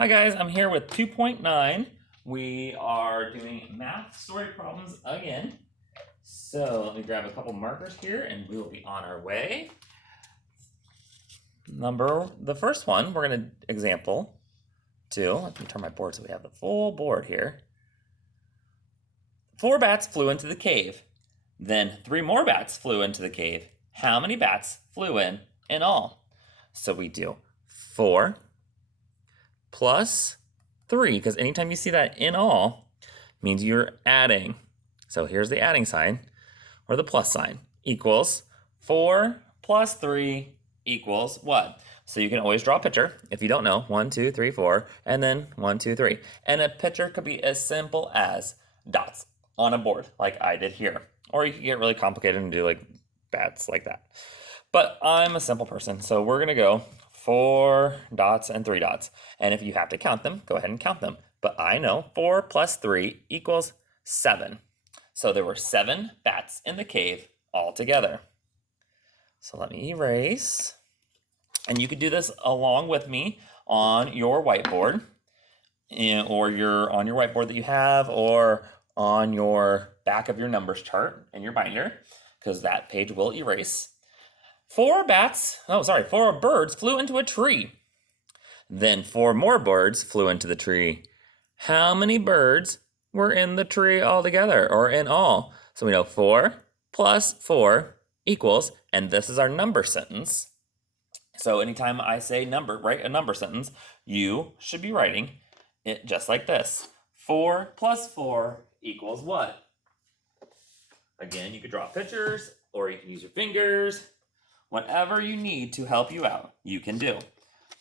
Hi guys, I'm here with 2.9. We are doing math story problems again. So let me grab a couple markers here and we will be on our way. The first one, we're going to example 2. Let me turn my board so we have the full board here. 4 bats flew into the cave. Then 3 more bats flew into the cave. How many bats flew in all? So we do 4 plus 3, because anytime you see that in all, means you're adding. So here's the adding sign, or the plus sign, equals 4 plus 3 equals what? So you can always draw a picture if you don't know. 1, 2, 3, 4, and then 1, 2, 3. And a picture could be as simple as dots on a board, like I did here. Or you could get really complicated and do like bats like that. But I'm a simple person, so we're gonna go 4 dots and 3 dots. And if you have to count them, go ahead and count them. But I know 4 plus 3 equals 7. So there were 7 bats in the cave altogether. So let me erase. And you could do this along with me on your whiteboard, or on your whiteboard that you have, or on your back of your numbers chart in your binder, because that page will erase. 4 birds flew into a tree. Then 4 more birds flew into the tree. How many birds were in the tree altogether, or in all? So we know 4 plus 4 equals, and this is our number sentence. So anytime I say write a number sentence, you should be writing it just like this. 4 plus 4 equals what? Again, you could draw pictures, or you can use your fingers. Whatever you need to help you out, you can do.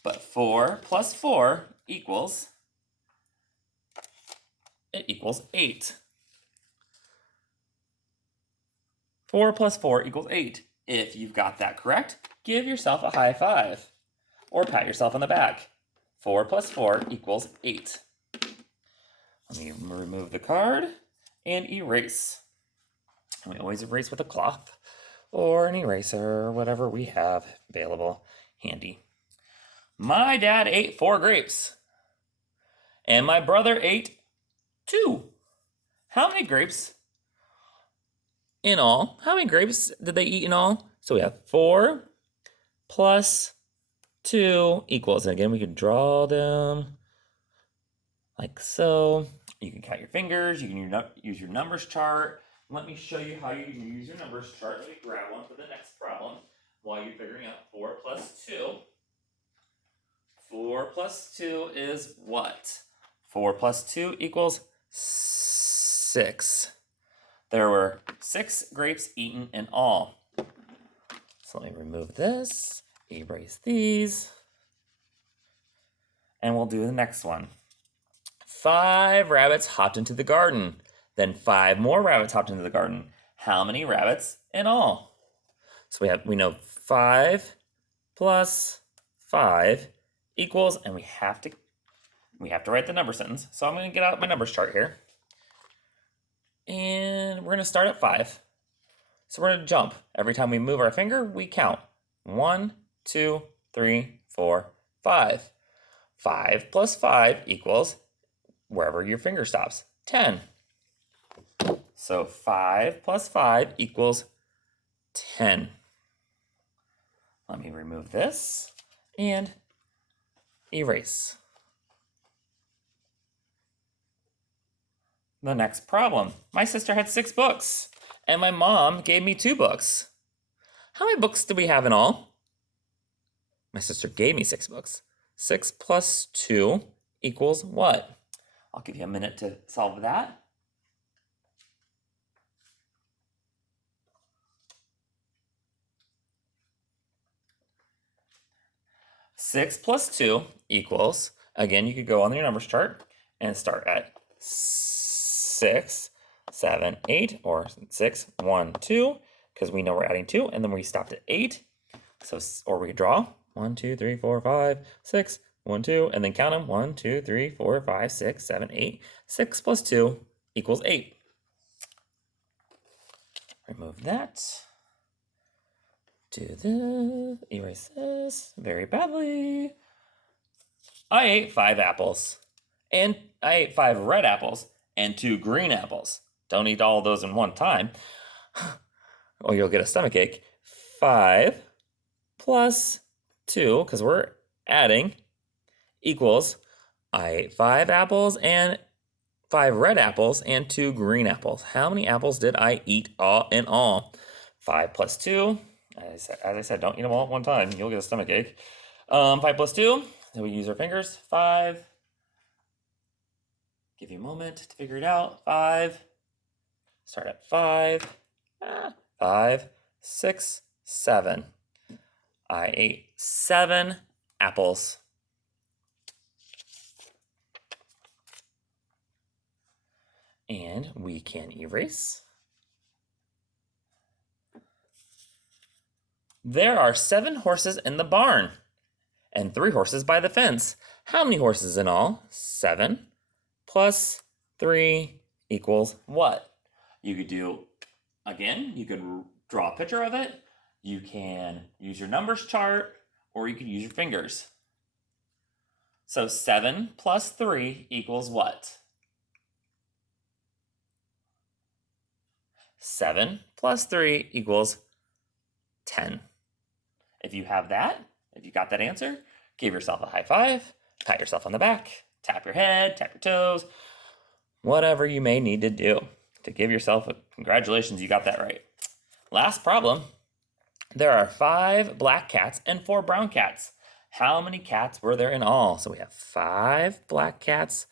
But 4 plus 4 equals 8. 4 plus 4 equals 8. If you've got that correct, give yourself a high five or pat yourself on the back. 4 plus 4 equals 8. Let me remove the card and erase. And we always erase with a cloth or an eraser, or whatever we have available handy. My dad ate 4 grapes, and my brother ate 2. How many grapes in all? How many grapes did they eat in all? So we have 4 plus 2 equals, and again, we could draw them like so. You can count your fingers, you can use your numbers chart. Let me show you how you can use your numbers chart. Let me grab one for the next problem while you're figuring out 4 plus 2. 4 plus 2 is what? 4 plus 2 equals 6. There were 6 grapes eaten in all. So let me remove this, erase these, and we'll do the next one. 5 rabbits hopped into the garden. Then 5 more rabbits hopped into the garden. How many rabbits in all? So we know 5 plus 5 equals, and we have to write the number sentence. So I'm going to get out my numbers chart here. And we're going to start at 5. So we're going to jump. Every time we move our finger, we count. 1, 2, 3, 4, 5. 5 plus 5 equals wherever your finger stops, 10. So 5 plus 5 equals 10. Let me remove this and erase. The next problem. My sister had 6 books, and my mom gave me 2 books. How many books do we have in all? My sister gave me 6 books. 6 plus 2 equals what? I'll give you a minute to solve that. Six plus 2 equals, again, you could go on your numbers chart and start at 6, 7, 8, or 6, 1, 2, because we know we're adding 2, and then we stopped at 8. So, or we could draw 1, 2, 3, 4, 5, 6, 1, 2, and then count them 1, 2, 3, 4, 5, 6, 7, 8. 6 plus 2 equals 8. Remove that. Do this, erase this very badly. I ate 5 apples. And I ate 5 red apples and 2 green apples. Don't eat all of those in one time, or you'll get a stomachache. 5 plus 2, because we're adding, equals I ate 5 apples and 5 red apples and 2 green apples. How many apples did I eat all in all? 5 plus 2, as I said, don't eat them all at one time. You'll get a stomachache. 5 plus 2, then we use our fingers. 5. Give you a moment to figure it out. 5. Start at 5. 5, 6, 7. I ate 7 apples. And we can erase. There are 7 horses in the barn and 3 horses by the fence. How many horses in all? 7 plus 3 equals what? You could do, again, you could draw a picture of it. You can use your numbers chart, or you could use your fingers. So 7 plus 3 equals what? 7 plus 3 equals 10. If you have that, if you got that answer, give yourself a high five, pat yourself on the back, tap your head, tap your toes, whatever you may need to do to give yourself a congratulations, you got that right. Last problem. There are 5 black cats and 4 brown cats. How many cats were there in all? So we have 5 black cats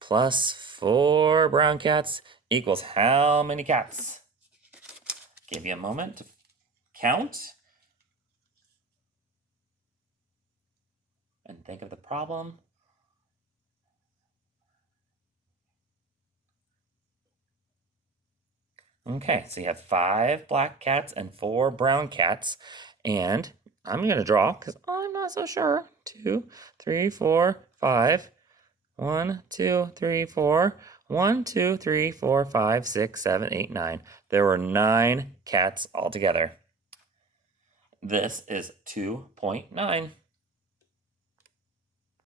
plus 4 brown cats equals how many cats? Give you a moment to count and think of the problem. Okay, so you have 5 black cats and 4 brown cats, and I'm going to draw because I'm not so sure. 2, 3, 4, 5. 1, 2, 3, 4. 1, 2, 3, 4, 5, 6, 7, 8, 9. There were 9 cats altogether. This is 2.9.